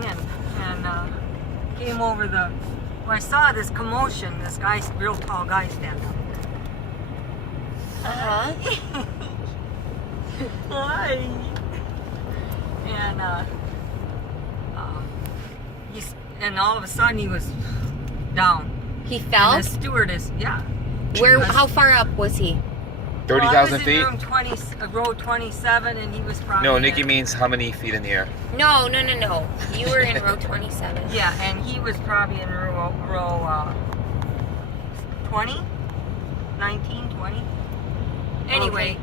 driving and came over the. Well, I saw this commotion. This guy, real tall guy, stand up. Uh-huh. Hi. And all of a sudden he was down. He fell? And the stewardess, yeah. How far up was he? 30,000 feet? Room 20, row 27, and he was probably. No, Nikki means how many feet in the air? No. You were in row 27. Yeah, and he was probably in row 20, 19, 20. Anyway,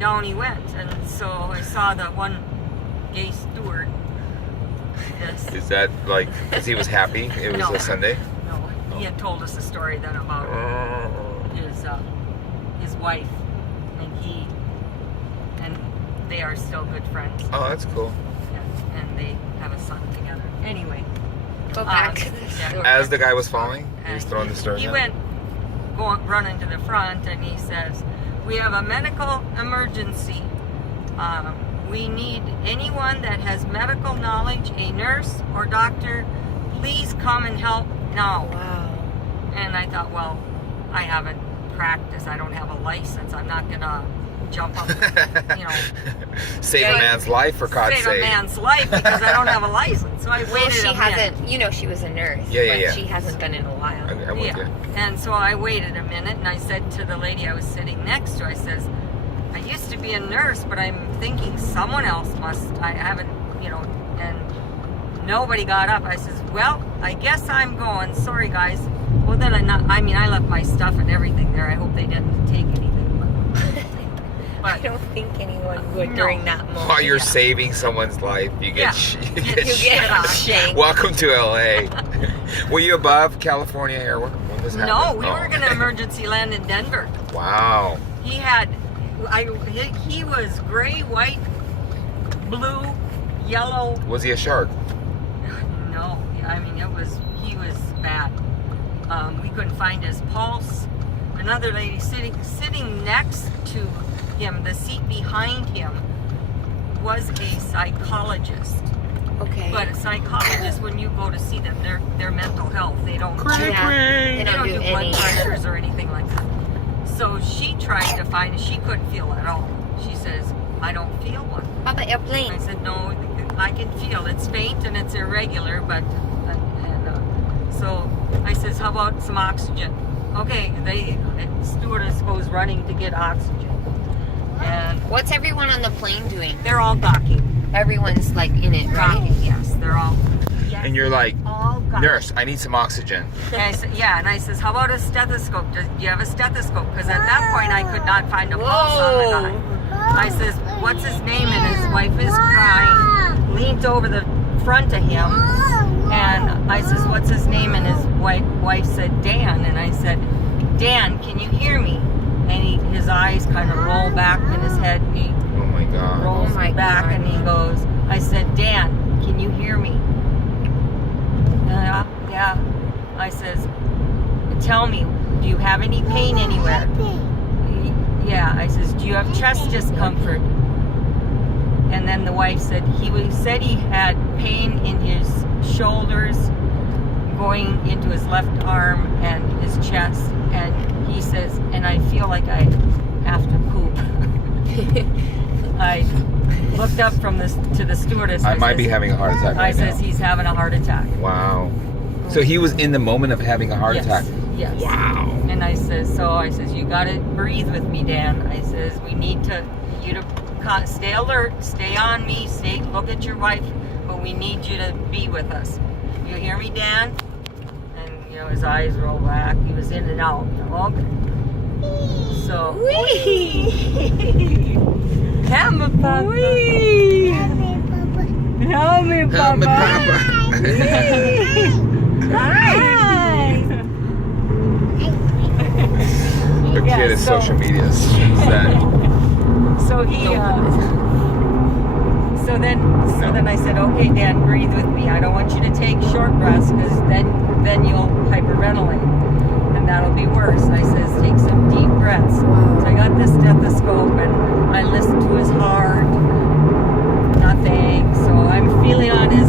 down he went, and so I saw the one gay steward. Yes. Is that like because he was happy? It was a Sunday? No, he had told us a story then about his wife, and they are still good friends. Oh, that's cool. Yeah, and they have a son together. Anyway, Go back to the story. As the guy was falling, he was throwing the story. He down. went running to the front, and he says, "We have a medical emergency. We need anyone that has medical knowledge, a nurse or doctor, please come and help now." Wow. And I thought, well, I haven't practiced. I don't have a license. I'm not going to jump up, save a man's life, for God's sake. Save a man's life because I don't have a license. So I waited She a hasn't, minute. she was a nurse. Yeah. But she hasn't been in a while. I'm with you. And so I waited a minute, and I said to the lady I was sitting next to, I says, I used to be a nurse, but I'm thinking someone else must. I haven't, and nobody got up. I says, well, I guess I'm going. Sorry, guys. Well, then I left my stuff and everything there. I hope they didn't take anything. But I don't think anyone would during that moment. While you're saving someone's life, you get You get shanked. Welcome to LA. Were you above California here when this happened? no, we were going to emergency land in Denver. Wow. He was gray, white, blue, yellow. Was he a shark? No, he was bad. We couldn't find his pulse. Another lady sitting next to him, the seat behind him, was a psychologist. Okay. But a psychologist, when you go to see them, their mental health, they don't They don't do blood any. pressures or anything like that. So she tried to find it. She couldn't feel it at all. She says, I don't feel one. How about I airplane? said, no, I can feel. It's faint and it's irregular, but so I says, how about some oxygen? Okay, the stewardess goes running to get oxygen. And What's everyone on the plane doing? they're all gawking. Everyone's like in it, right? Gawking, yes, they're all. Yes, And you're like, all gawking. nurse, I need some oxygen. And I said, yeah, and I says, how about a stethoscope? Do you have a stethoscope? Because at that point I could not find a pulse on the guy. I says, what's his name? And his wife is crying, leaned over the front of him, and I says, what's his name? And his wife said, Dan. And I said, Dan, can you hear me? And his eyes kind of roll back in his head, and he Oh my God. rolls Oh my back, God. and he goes, I said, Dan, can you hear me? Yeah. I says, tell me, do you have any pain anywhere? Yeah. I says, do you have chest discomfort? And then the wife said he had pain in his shoulders, going into his left arm and his chest. And he says, and I feel like I have to poop. I looked up to the stewardess. I might be having a heart attack right now. I says, he's having a heart attack. Wow. So he was in the moment of having a heart attack. Yes. Wow. And I says, you got to breathe with me, Dan. I says, we need you to stay alert, stay on me, look at your wife, but we need you to be with us. You hear me, Dan? And his eyes roll back. He was in and out. Okay. So, help me, Papa. Help me, Papa. Hi. The kid is social media. So then I said, okay, Dan, breathe with me. I don't want you to take short breaths because then you'll hyperventilate, and that'll be worse. I says, take some deep breaths. So I got the stethoscope and I listened to his heart. Nothing. So I'm feeling on his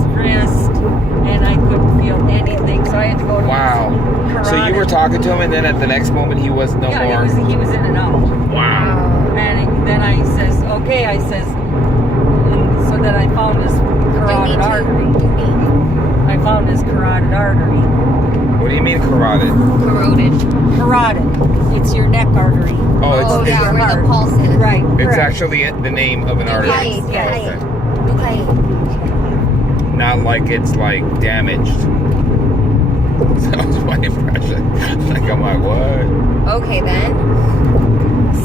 talking to him, and then at the next moment he was no more. He was in and out. Wow. And then I says, okay, I says, and so then I found his carotid artery. I found his carotid artery. What do you mean carotid? Carotid. It's your neck artery. Oh, it's yeah, where the pulse is. Right. It's correct. actually the name of an artery. Yes. Okay. Not like it's like damaged. That was my impression. Like I'm like, what? Okay, then.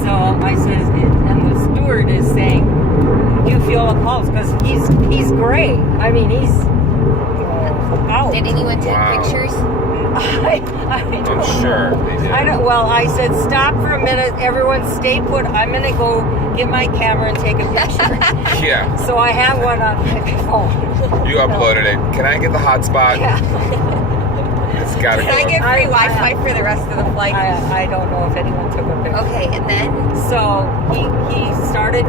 So I says, and the steward is saying, do you feel a pulse? Because he's gray. I mean, he's out. Did anyone take Wow. pictures? I don't I'm know. sure they did. I don't. Well, I said, stop for a minute. Everyone stay put. I'm going to go get my camera and take a picture. Yeah. So I have one on my phone. You uploaded it. Can I get the hotspot? Yeah. It's gotta go. Can I get free Wi-Fi for the rest of the flight? I don't know if anyone took a picture. Okay, and then? So he started,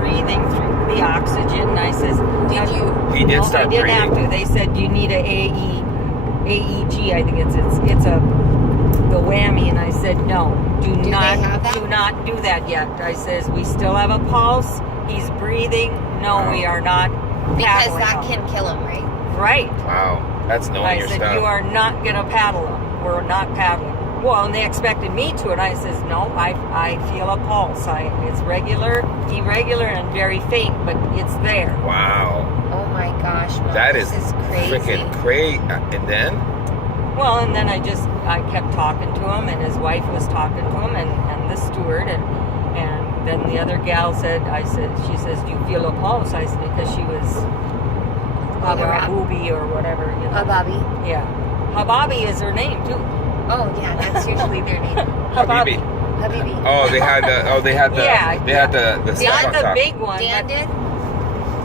breathing through the oxygen. And I says, Did you? He did start I didn't breathing. have to. They said, do you need a AEG? I think it's the whammy. And I said, no, Do they have that? do not do that yet. I says, we still have a pulse. He's breathing. No, Wow. we are not. Because paddling that him. can kill him, right? Right. Wow. That's knowing I your said, stuff. you are not going to paddle him. We're not paddling. Well, and they expected me to, and I says, no, I feel a pulse. It's regular, irregular, and very faint, but it's there. Wow. Oh my gosh, Mom, That this is crazy. freaking crazy. And then? Well, and then I kept talking to him, and his wife was talking to him, and the steward, and then the other gal said, she says, do you feel a pulse? I said, because she was Hababi or whatever. Hababi. Yeah. Hababi is her name, too. Oh yeah, that's usually their name. Habibi. Habibi. Oh, they had the. Oh, they had the. Yeah. They had the stuff Not on the top. big one. Dan but- did?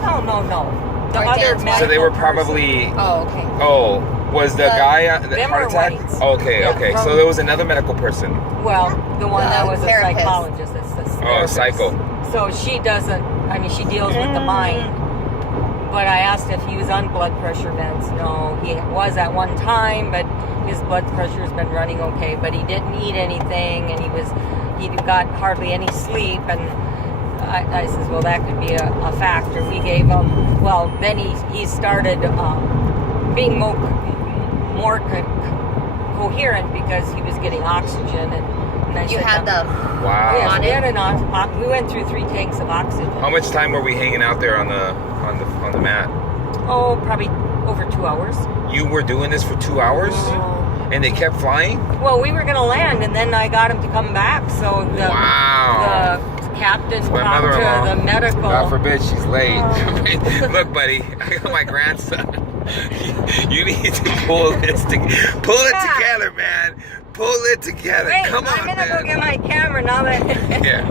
No. The Or other Dan's wife. So they were medical person. probably. Oh, okay. Oh, was the guy the them heart were attack? whites. Okay, Yeah, okay. So from- there was another medical person. Well, the one The that was therapist. a psychologist. It's the Oh, therapist. psycho. So she doesn't. I mean, she deals with the mind. But I asked if he was on blood pressure meds. No, he was at one time, but his blood pressure has been running okay. But he didn't eat anything, and he got hardly any sleep. And I says, well, that could be a factor. We gave him. Well, then he started being more coherent because he was getting oxygen. And I You said, had the Wow. Yes, on we it? had we went through 3 tanks of oxygen. How much time were we hanging out there on the mat? Oh, probably over 2 hours. You were doing this for 2 hours, and they kept flying. Well, we were going to land, and then I got him to come back. So the captain My talked mother-in-law. to the medical. God forbid she's late. Look, buddy, I got my grandson. You need to pull it together, man. Pull it together. Wait, Come on, I'm gonna man. go get my camera now that. Yeah.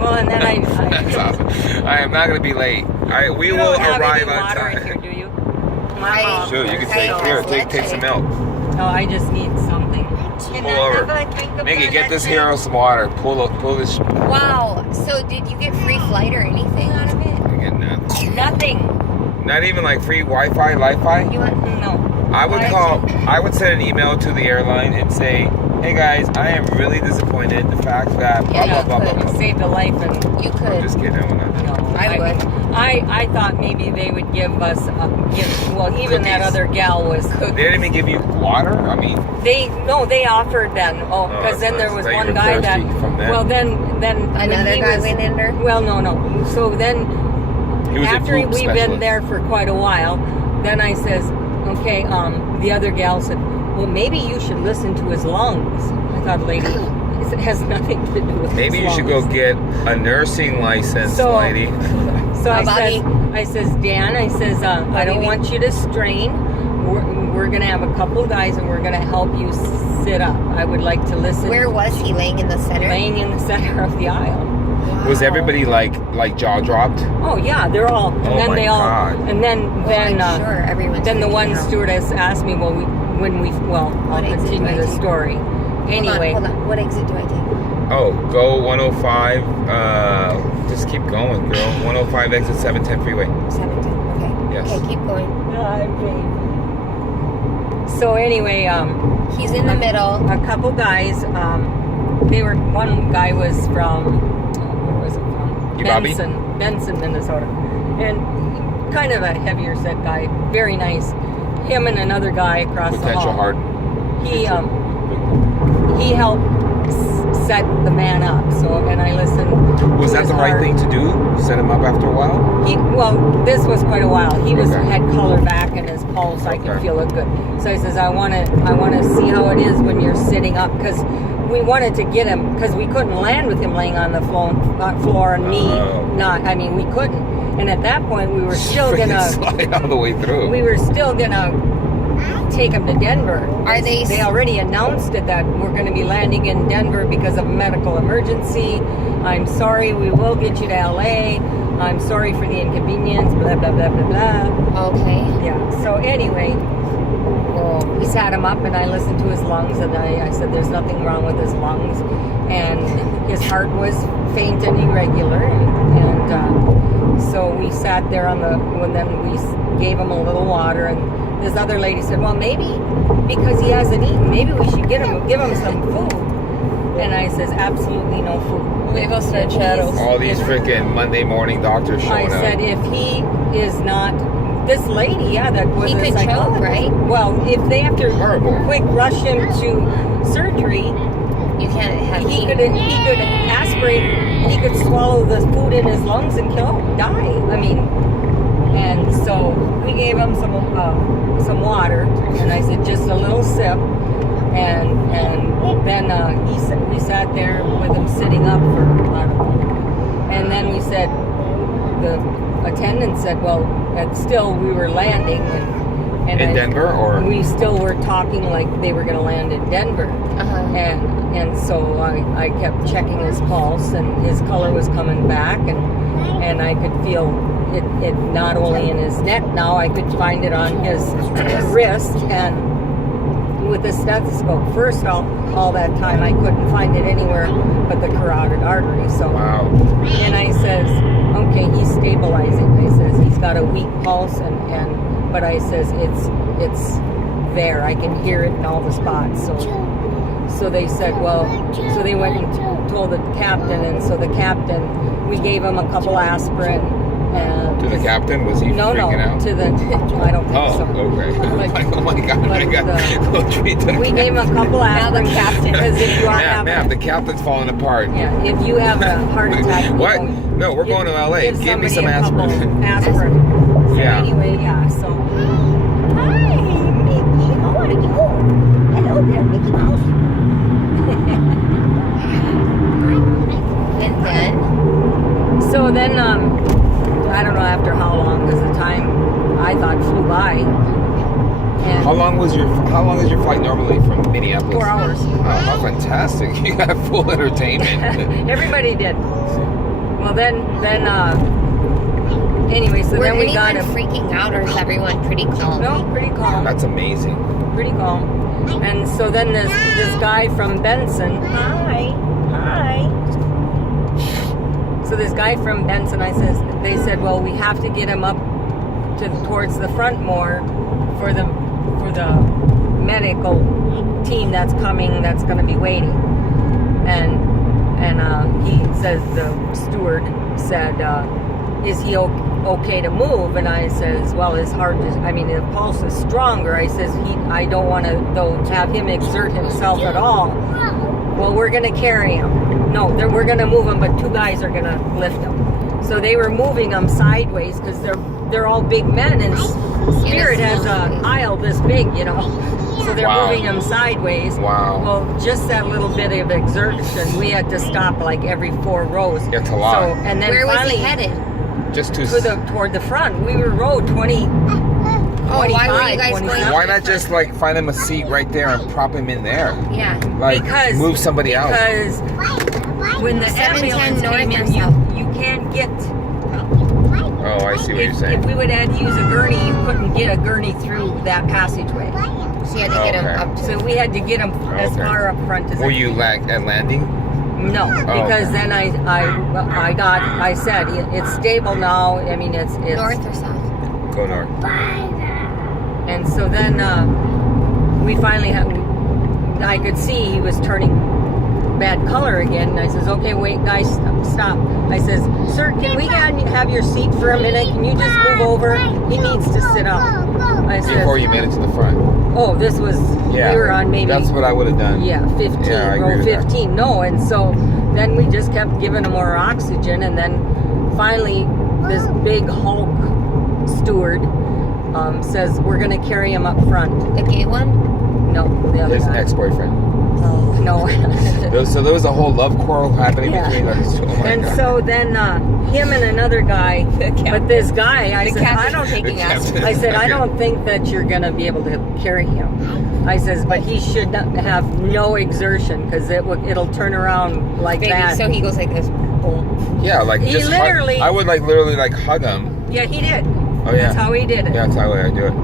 Well, and then I That's awesome. I am not going to be late. We you will don't have arrive any on water in here, time. do you? I- Sure, you can Hey, take here. that's Take some legit. milk. No, I just need something. Can Pull I over. have a drink of Mickey, that? get this hero some water. Pull this. Wow. So did you get free flight or anything out of it? I get nothing. Nothing. Not even like free Wi-Fi, Li-Fi. You want? No. I would send an email to the airline and say, hey guys, I am really disappointed. The fact that blah, Yeah, blah, you blah, blah, You blah. saved a life, and You I'm could. just kidding. I will not do no, that. I would. I thought maybe they would give us even that Cookies. other gal was They didn't even give you water? I mean, they offered then because then there that's was nice. one You were guy that thirsty from them. well then when Another he guy was, went in there? well no so then he was after a poop we've been specialist. there for quite a while, then I says, okay, the other gal said, well, maybe you should listen to his lungs. I thought, lady, it has nothing to do with Maybe his you should go lungs. get a nursing license, So- lady. So Bobby. I says, Dan, I says, I don't want you to strain. We're going to have a couple guys and we're going to help you sit up. I would like to listen. Where was he? Laying in the center? Laying in the center of the aisle. Was everybody like jaw dropped? Oh yeah, they're all. And Oh then my they all. God. And then I'm sure everyone's then the freaking one out. stewardess asked me, well, I'll What exit do continue I the take? story. Anyway, Hold on. What exit do I take? Oh, go 105. Just keep going, girl. 105 exit 710 freeway. 17. Okay. Yes. Okay, keep going. So anyway, He's in the middle. a couple guys. One guy was from where was it from? Bobby? Benson, Minnesota, and kind of a heavier set guy. Very nice. Him and another guy across the Potential hall. hard. He helped set the man up. So, and I listened. Was to that his the right heart. thing to do? Set him up after a while? Well, this was quite a while. He was Okay. had color back in his pulse. I could Okay. feel it good. So he says, I want to see how it is when you're sitting up, because we wanted to get him, because we couldn't land with him laying on the floor and knee. Oh. We couldn't. And at that point, we were still Freaking gonna. slide all the way through. We were still gonna take him to Denver. Are they- They already announced it that we're going to be landing in Denver because of a medical emergency. I'm sorry, we will get you to LA. I'm sorry for the inconvenience. Blah blah blah blah blah. Okay. Yeah. So anyway, we sat him up and I listened to his lungs and I said there's nothing wrong with his lungs, and his heart was faint and irregular, and so we sat there then we gave him a little water, and this other lady said, well, maybe because he hasn't eaten, maybe we should give him some food. And I says, absolutely no food. Leave us in shadows. All these freaking Monday morning doctors I showing up. said, if he is not, this lady, that was He a could psychologist. choke, right? Well, if they have to Horrible. quick rush him to surgery, You can't have he meat. could aspirate, he could swallow the food in his lungs and die. I mean, and so we gave him some water, and I said just a little sip, and then we sat there with him sitting up for I don't know, and then we said, the attendant said, well, still we were landing, and In Denver, or? we still were talking like they were going to land in Denver. Uh-huh. And so I kept checking his pulse, and his color was coming back, and I could feel it not only in his neck now, I could find it on his wrist, and with the stethoscope. First, all that time I couldn't find it anywhere but the carotid artery. So, Wow. and I says, okay, he's stabilizing. I says he's got a weak pulse, but I says it's there. I can hear it in all the spots. So they said, well, so they went and told the captain, and so the captain, we gave him a couple aspirin. To the captain? Was he freaking out? To the, I don't think so. Okay. Like, Like, oh my God, I like got go treat the we gave him a couple Now the aspirin. captain. Because if you are Ma'am, having, the captain's falling apart. yeah, if you have a heart attack, you What? know, No, we're going to LA. Give me somebody some a couple aspirin. aspirin. So Yeah. anyway, yeah, so. Hi, Mickey. How are you? Hello there, Mickey Mouse. And then? So then, I don't know after how long, because the time I thought flew by. And How long is your flight normally from Minneapolis? 4 hours. Oh, how fantastic! You got full entertainment. Everybody did. Well, then, anyway, so Were then we anyone got him. freaking out, or is everyone pretty calm? No, pretty calm. That's amazing. Pretty calm. And so then this guy from Benson. Hi. So this guy from Benson, they said, well, we have to get him up towards the front more for the medical team that's coming, that's going to be waiting. And he says, the steward said, is he okay to move? And I says, well, his heart is, the pulse is stronger. I says, I don't want to, though, have him exert himself at all. Well, we're going to carry him. No, we're going to move him, but 2 guys are going to lift him. So they were moving him sideways because they're all big men, and Spirit has an aisle this big, So they're Wow. moving him sideways. Wow. Well, just that little bit of exertion, we had to stop like every 4 rows. That's a lot. So, and then Where was finally, he headed? Just to. toward the front. We were row 20. Oh, why were you guys 25, going? Why not just like find him a seat right there and prop him in there? Yeah. Like move somebody else. Because when the 710 ambulance north came or in, south? you can't get. Oh, I see what you're saying. If we would have had to use a gurney, you couldn't get a gurney through that passageway. So you had to get him Okay. up to. So we had to get him as Okay. far up front as. Were you at landing? No, because okay. then I said it's stable now. It's North or south? Go north. And so then we finally had, I could see he was turning bad color again. And I says, okay, wait, guys, stop. I says, sir, can we have your seat for a minute? Can you just move over? He needs to sit up. I said, Before you made it to the front. oh, this was, Yeah. we were on maybe, That's what I would have done. yeah, 15, Yeah, I agree row with that. 15. No, and so then we just kept giving him more oxygen, and then finally this big Hulk steward says, we're going to carry him up front. The gay one? No, the other His guy. ex-boyfriend. No. So there was a whole love quarrel happening Yeah. between us. Oh my And God. so then him and another guy, but this guy, I The said, I captain don't taking The us. captain. I said, I don't think that you're going to be able to carry him. I says, but he should not have no exertion because it'll turn around like Maybe, that. so he goes like this. Boom. Yeah, like He just literally- hug, I would like literally like hug him. Yeah, he did. Oh yeah. That's how he did it. Yeah, that's how I do it.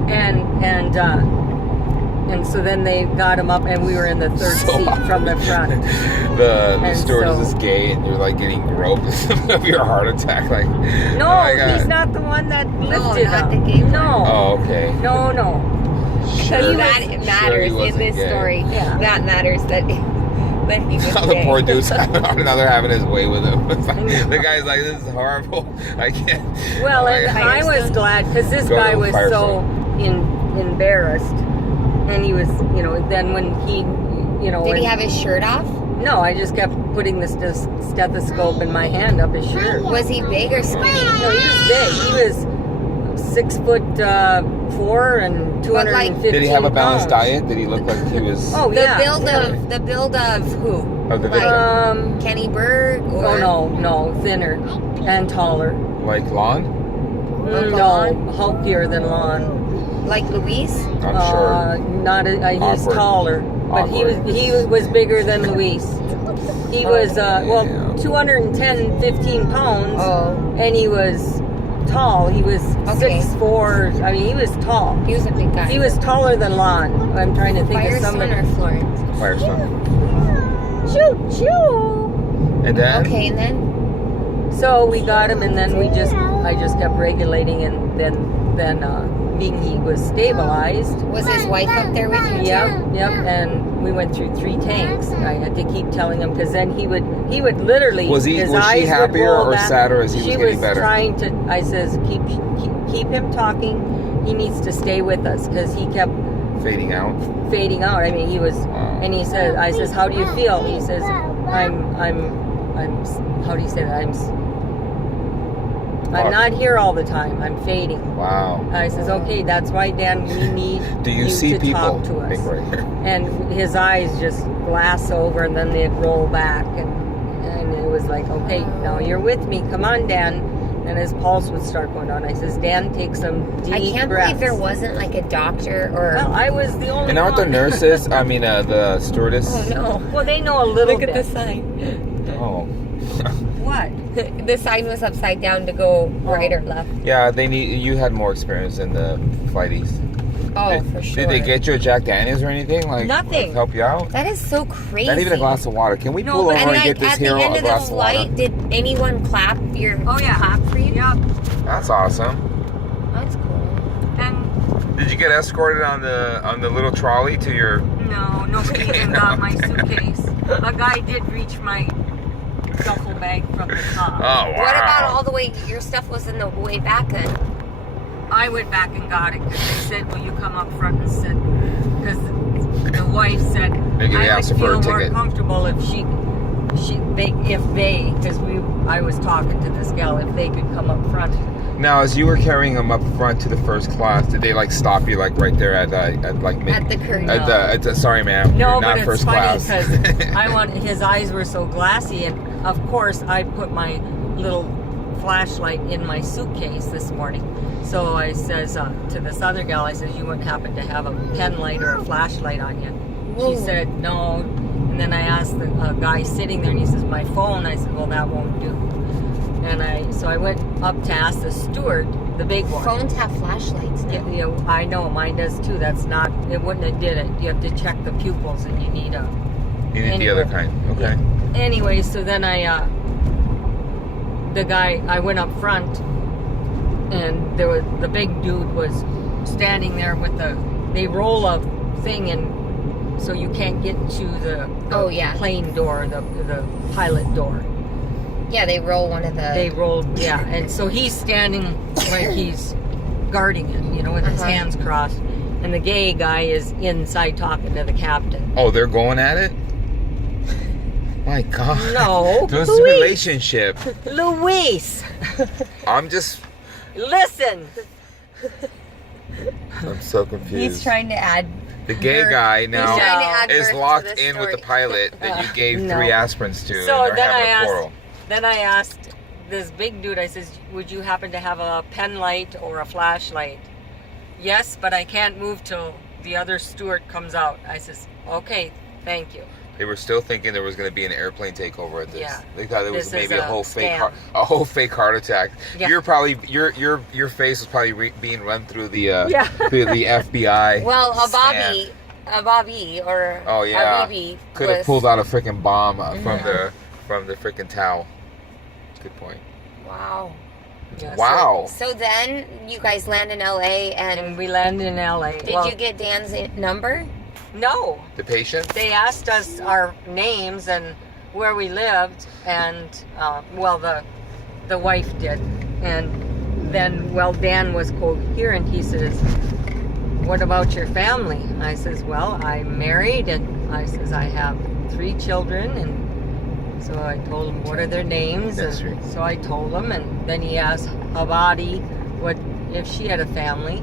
And so then they got him up, and we were in the third So seat from the front. The And stewardess so- is gay, and you're like getting groped of your heart attack. Like, No, oh my God. he's not the one that lifted not him. the gay one. No, Oh, okay. no. Because Sure. that Sure matters he in wasn't this gay. story. Yeah. That matters that he was The gay. poor dude's another having his way with him. It's like, the guy's like, this is horrible. I can't. Well, Oh my and God. I was glad because this Go to guy the was fire so embarrassed, and he was, then when he, Did when- he have his shirt off? No, I just kept putting the stethoscope in my hand up his shirt. Was he big or skinny? No, he was big. He was 6'4" and 215 Did he have a balanced pounds. diet? Did he look like he was? Oh The yeah. build of who? Of the Like, victim? Kenny Berg or Oh no, thinner and taller. Like Lon? Uncle No, Lon? hulkier than Lon. like Luis? I'm sure. Not he's Awkward. taller, but Awkward. he was bigger than Luis. He was yeah. 210, 15 pounds, Oh, and he was tall. He was Okay. 6'4". I mean, he was tall. he was a big guy. He was taller than Lon. I'm trying to think of Firestone somebody. or Florence? Firestone. Choo choo. And then? Okay, and then So we got him, and then I just kept regulating, and then being he was stabilized. was his wife up there with you? Yep, and we went through 3 tanks. I had to keep telling him because then he would literally. Was his she eyes would happier roll or back. sadder as he was She getting better? trying to. I says keep him talking. He needs to stay with us because he kept Fading out. fading out. I mean, he was, Wow. and he says, I says, how do you feel? He says, I'm. How do you say that? I'm not here all the time. I'm fading. Wow. I says, okay, that's why, Dan, we need Do you see to people? talk to us. Big right here. And his eyes just glass over, and then they'd roll back, and it was like, okay, now you're with me. Come on, Dan. And his pulse would start going down. I says, Dan, take some deep I can't breaths. believe there wasn't like a doctor or. Well, I was the only And aren't the one. nurses, the stewardess? Oh no! Well, they know a little Look bit. at the sign. Oh. What? The sign was upside down to go right or left. Yeah, you had more experience in the flighties. Oh, did, for sure. Did they get you a Jack Daniels or anything? Like Nothing. Help you out? That is so crazy. Not even a glass of water. Can we No, pull but- over And and like get this at the hero end a of the glass of water? flight, did anyone clap your Oh yeah. clap for you? Yep. That's awesome. That's cool. And Did you get escorted on the little trolley to your? no, nobody even got my suitcase. A guy did reach my duffel bag from the top. Oh wow. What about all the way? Your stuff was in the way back then. I went back and got it because they said, "Will you come up front and sit?" Because the wife said, Maybe they "I asked would her for a feel more ticket." comfortable if I was talking to this gal, if they could come up front." Now, as you were carrying him up front to the first class, did they like stop you like right there at like mid? At the curtain. At the sorry, ma'am. No, you're but not it's first funny class. because his eyes were so glassy, and of course I put my little flashlight in my suitcase this morning. So I says to this other gal, I says, "You wouldn't happen to have a pen light or a flashlight on you?" Whoa. She said, "No." And then I asked the guy sitting there, and he says, "My phone." I said, "Well, that won't do." And so I went up to ask the steward, the big one. Phones have flashlights now. Yeah, you know, I know mine does too. That's not. It wouldn't have did it. You have to check the pupils, and you need a. You need the other kind. Okay. Anyway, so then I went up front, and the big dude was standing there with they roll a thing, and so you can't get to the Oh, yeah. plane door, the pilot door. Yeah, they roll one of the. They rolled, yeah, and so he's standing like he's guarding it, you know, with his hands crossed, and the gay guy is inside talking to the captain. Oh, they're going at it? My God. No, This Luis. relationship. Luis, I'm just. listen. I'm so confused. He's trying to add. The gay guy He's trying to now add is verse to locked this in with the story. pilot that you gave No. 3 aspirins to. So and they're then having a quarrel. Then I asked this big dude, I says, would you happen to have a pen light or a flashlight? Yes, but I can't move till the other steward comes out. I says, okay, thank you. They were still thinking there was going to be an airplane takeover at this. Yeah. They thought it was This maybe is a whole fake scam. fake heart attack. Yeah. You're probably your face was probably being run through the Yeah. through the FBI. Well, scan. a Bobby or Oh yeah. a BB Could have was- pulled out a freaking bomb from the freaking towel. Good point. Wow. Yeah, Wow. So then you guys land in LA, And and we landed in LA. did Well, you get Dan's number? No. The patient? They asked us our names and where we lived, and well, the wife did, and then Dan was coherent. He says, "What about your family?" I says, "Well, I'm married, and I says I have 3 children, and so I told him what are their names, That's and right. so I told him, and then he asked Habadi what if she had a family."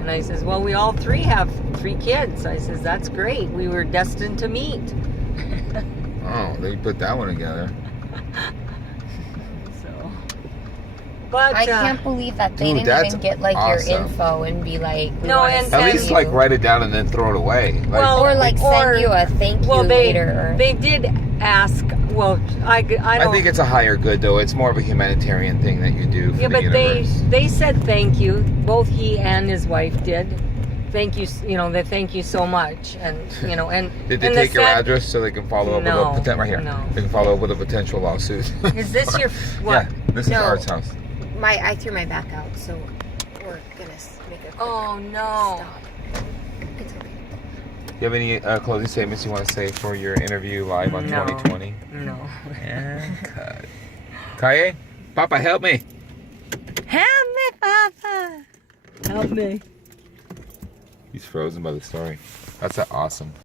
And I says, well, we all 3 have 3 kids. I says, that's great. We were destined to meet. Oh, they put that one together. So, but I can't believe that they Dude, didn't that's even get like awesome. your info and be like, we No, wanna and- send At least you. like write it down and then throw it away. Like, Well, or like or- send you a thank you well, later. they did ask. Well, I don't. I think it's a higher good though. It's more of a humanitarian thing that you do for yeah, the but universe. they said thank you. Both he and his wife did. Thank you. You know, they thank you so much, and you know, and Did they and take the your sad- address so they can follow up No, with a right here? no. They can follow up with a potential lawsuit. Is this your what? Yeah, this No. is Art's house. I threw my back out, so we're gonna make a quick Oh no. stop. It's okay. Do you have any closing statements you want to say for your interview live on No. 2020? No. And cut. Kaye, Papa, help me. Help me, Papa. Help me. He's frozen by the story. That's awesome.